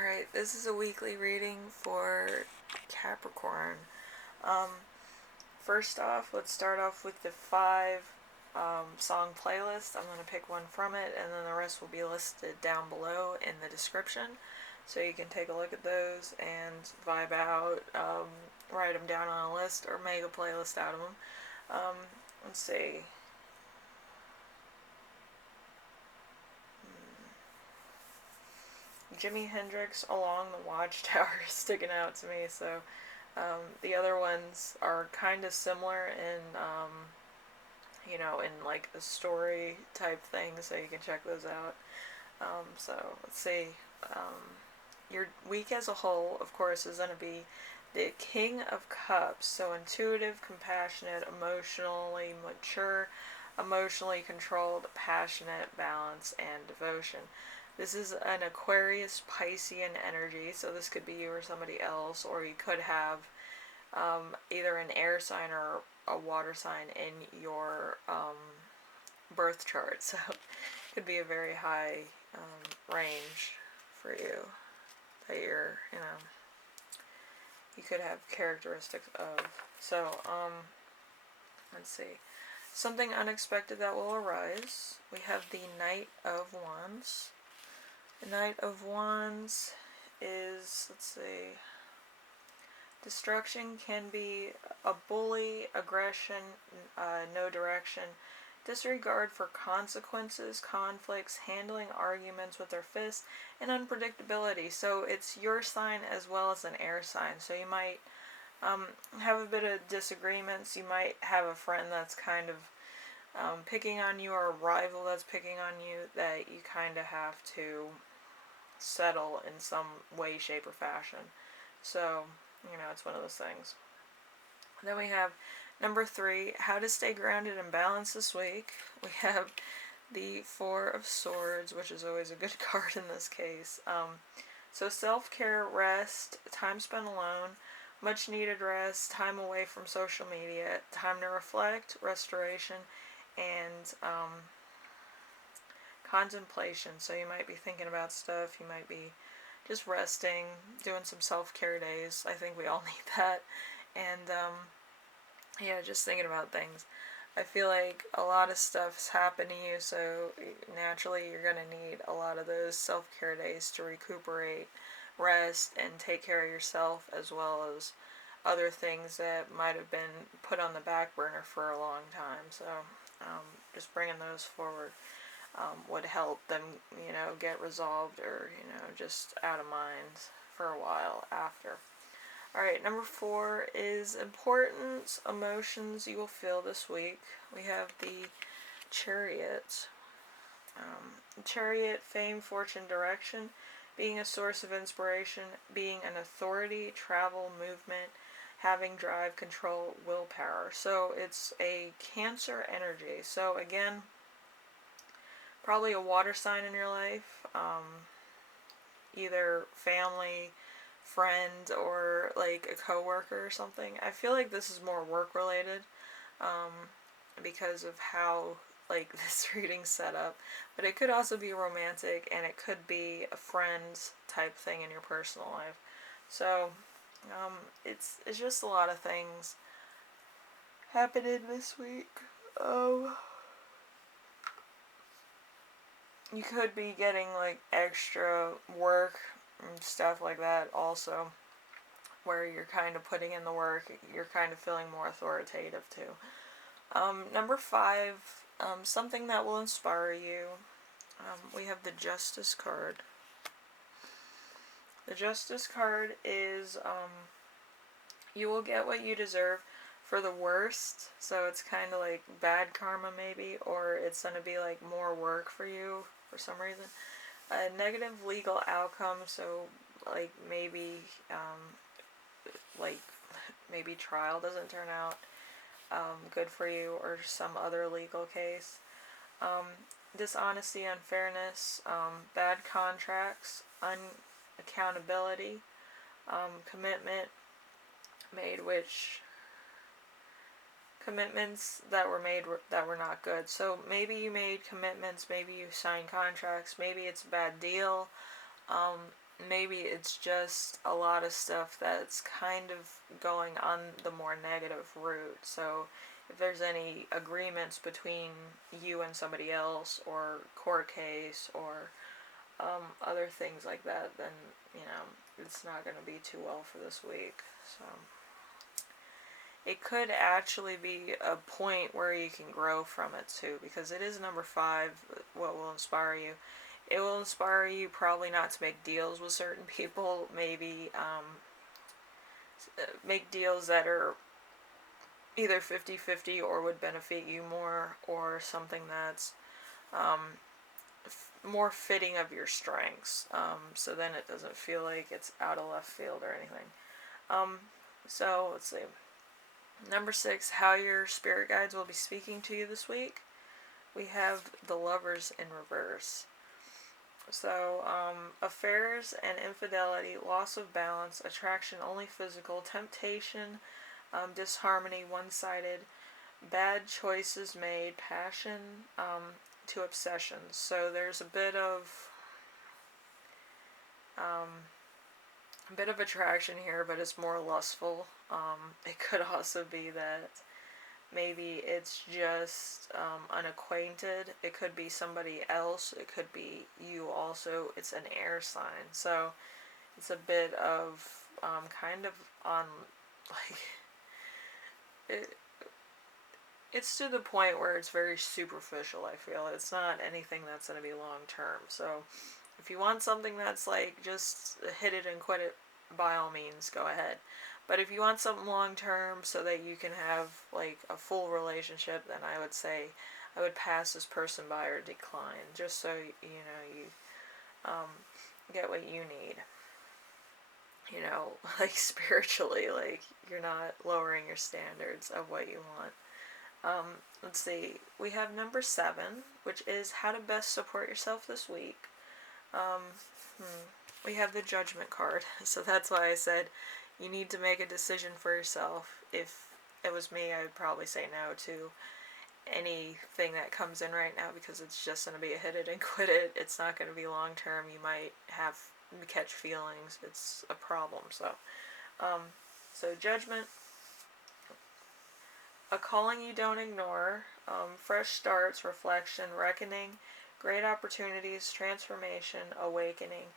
Alright, this is a weekly reading for Capricorn. Um, First off, let's start off with the five song playlist. I'm going to pick one from it, and then the rest will be listed down below in the description. So you can take a look at those and vibe out, write them down on a list, or make a playlist out of them. Let's see. Jimi Hendrix Along the Watchtower is sticking out to me, so the other ones are kind of similar in like a story type thing, so you can check those out. So let's see. Your week as a whole, of course, is going to be the King of Cups. So intuitive, compassionate, emotionally mature, emotionally controlled, passionate, balance, and devotion. This is an Aquarius Piscean energy, so this could be you or somebody else, or you could have either an air sign or a water sign in your birth chart. So it could be a very high range for you that you could have characteristics of. So, let's see. Something unexpected that will arise. We have the Knight of Wands. The Knight of Wands is, let's see, destruction can be a bully, aggression, no direction, disregard for consequences, conflicts, handling arguments with their fists, and unpredictability. So it's your sign as well as an air sign. So you might have a bit of disagreements. You might have a friend that's kind of picking on you, or a rival that's picking on you, that you kind of have to settle in some way, shape, or fashion. So, it's one of those things. Then we have number 3, how to stay grounded and balanced this week. We have the Four of Swords, which is always a good card in this case. So self-care, rest, time spent alone, much needed rest, time away from social media, time to reflect, restoration, and contemplation. So you might be thinking about stuff, you might be just resting, doing some self-care days. I think we all need that. And just thinking about things. I feel like a lot of stuff's happened to you, so naturally you're going to need a lot of those self-care days to recuperate, rest, and take care of yourself, as well as other things that might have been put on the back burner for a long time. So just bringing those forward would help them, get resolved, or, just out of mind for a while after. Alright, number 4 is important emotions you will feel this week. We have the Chariot. Chariot, fame, fortune, direction, being a source of inspiration, being an authority, travel, movement, having drive, control, willpower. So it's a Cancer energy. So again, probably a water sign in your life, either family, friend, or like a coworker or something. I feel like this is more work related, because of how like this reading's set up, but it could also be romantic, and it could be a friend type thing in your personal life. So it's just a lot of things happening this week. You could be getting like extra work and stuff like that also, where you're kind of putting in the work, you're kind of feeling more authoritative too. Number 5, something that will inspire you. We have the Justice card. The Justice card is you will get what you deserve for the worst. So it's kind of like bad karma maybe, or it's going to be like more work for you for some reason. A negative legal outcome, so like maybe maybe trial doesn't turn out good for you, or some other legal case. Dishonesty, unfairness, bad contracts, unaccountability, commitment made, which commitments that were made that were not good. So maybe you made commitments, maybe you signed contracts, maybe it's a bad deal, maybe it's just a lot of stuff that's kind of going on the more negative route. So if there's any agreements between you and somebody else, or court case, or other things like that, then, it's not going to be too well for this week. So it could actually be a point where you can grow from it too, because it is number 5, what will inspire you. It will inspire you probably not to make deals with certain people, maybe make deals that are either 50-50 or would benefit you more, or something that's more fitting of your strengths, so then it doesn't feel like it's out of left field or anything. So let's see. Number 6, how your spirit guides will be speaking to you this week. We have the Lovers in reverse. So, affairs and infidelity, loss of balance, attraction only physical, temptation, disharmony, one-sided, bad choices made, passion, to obsession. So there's a bit of attraction here, but it's more lustful. It could also be that maybe it's just unacquainted. It could be somebody else. It could be you also. It's an air sign. So it's a bit of kind of on, like, it's to the point where it's very superficial, I feel. It's not anything that's going to be long term. So if you want something that's like just hit it and quit it, by all means, go ahead. But if you want something long term so that you can have like a full relationship, then I would say I would pass this person by or decline, just so you get what you need. Like spiritually, like you're not lowering your standards of what you want. Let's see. We have number 7, which is how to best support yourself this week. We have the Judgment card, so that's why I said you need to make a decision for yourself. If it was me, I would probably say no to anything that comes in right now, because it's just going to be a hit it and quit it. It's not going to be long term. You might catch feelings. It's a problem. So Judgment, a calling you don't ignore, fresh starts, reflection, reckoning, great opportunities, transformation, awakening,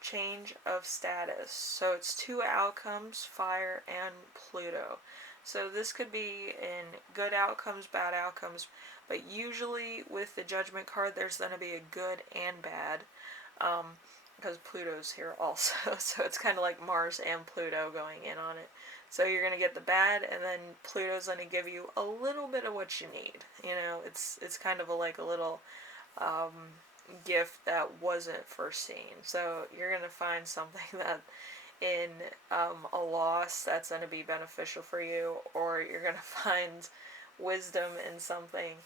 change of status. So it's 2 outcomes, fire and Pluto. So this could be in good outcomes, bad outcomes, but usually with the Judgment card, there's going to be a good and bad, because Pluto's here also. So it's kind of like Mars and Pluto going in on it. So you're going to get the bad, and then Pluto's going to give you a little bit of what you need. It's kind of a little gift that wasn't foreseen. So you're going to find something that in a loss that's going to be beneficial for you, or you're going to find wisdom in something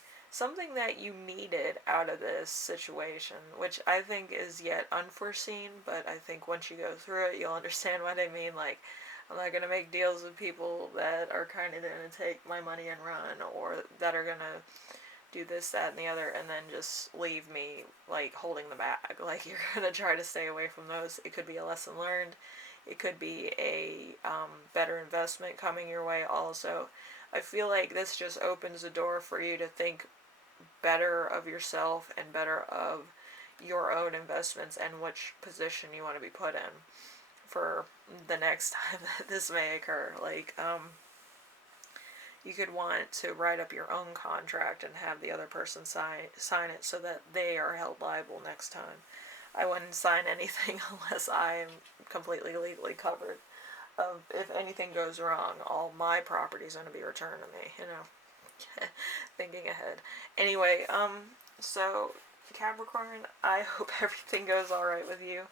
that you needed out of this situation, which I think is yet unforeseen, but I think once you go through it, you'll understand what I mean. Like, I'm not going to make deals with people that are kind of going to take my money and run, or that are going to do this, that, and the other, and then just leave me, like, holding the bag. Like, you're going to try to stay away from those. It could be a lesson learned. It could be a better investment coming your way also. I feel like this just opens the door for you to think better of yourself and better of your own investments and which position you want to be put in for the next time that this may occur. Like, you could want to write up your own contract and have the other person sign it so that they are held liable next time. I wouldn't sign anything unless I am completely legally covered. If anything goes wrong, all my property is going to be returned to me, Thinking ahead. Anyway, so Capricorn, I hope everything goes alright with you.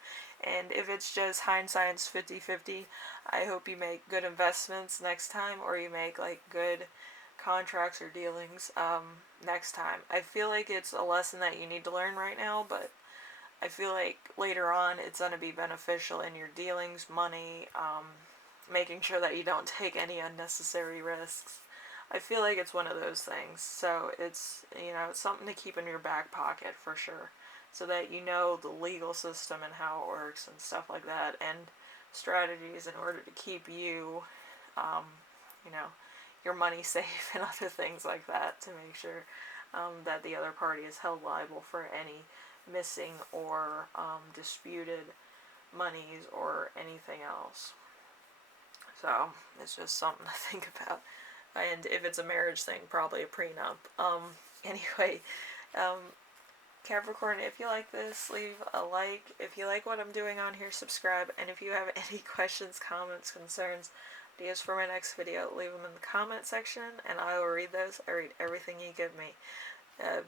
And if it's just hindsight's 50-50, I hope you make good investments next time, or you make like good contracts or dealings next time. I feel like it's a lesson that you need to learn right now, but I feel like later on it's going to be beneficial in your dealings, money, making sure that you don't take any unnecessary risks. I feel like it's one of those things. So it's, it's something to keep in your back pocket for sure. so that you know the legal system and how it works and stuff like that, and strategies in order to keep you, um, you know, your money safe and other things like that, to make sure that the other party is held liable for any missing or disputed monies or anything else. So it's just something to think about. And if it's a marriage thing, probably a prenup. Anyway, um, Capricorn, if you like this, leave a like. If you like what I'm doing on here, subscribe. And if you have any questions, comments, concerns, ideas for my next video, leave them in the comment section, and I will read those. I read everything you give me.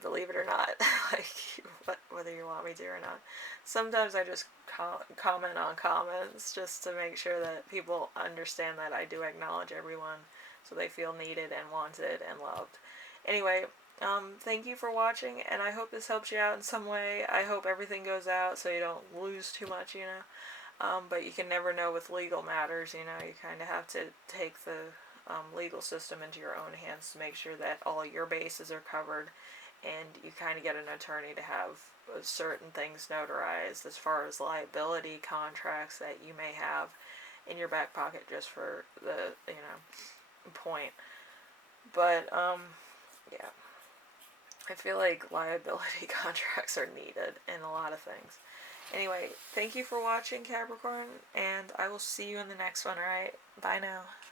Believe it or not, like, whether you want me to or not. Sometimes I just comment on comments just to make sure that people understand that I do acknowledge everyone, so they feel needed and wanted and loved. Anyway, thank you for watching, and I hope this helps you out in some way. I hope everything goes out so you don't lose too much, but you can never know with legal matters, you kind of have to take the legal system into your own hands to make sure that all your bases are covered, and you kind of get an attorney to have certain things notarized as far as liability contracts that you may have in your back pocket just for the, point. But, yeah. I feel like liability contracts are needed in a lot of things. Anyway, thank you for watching, Capricorn, and I will see you in the next one, alright? Bye now.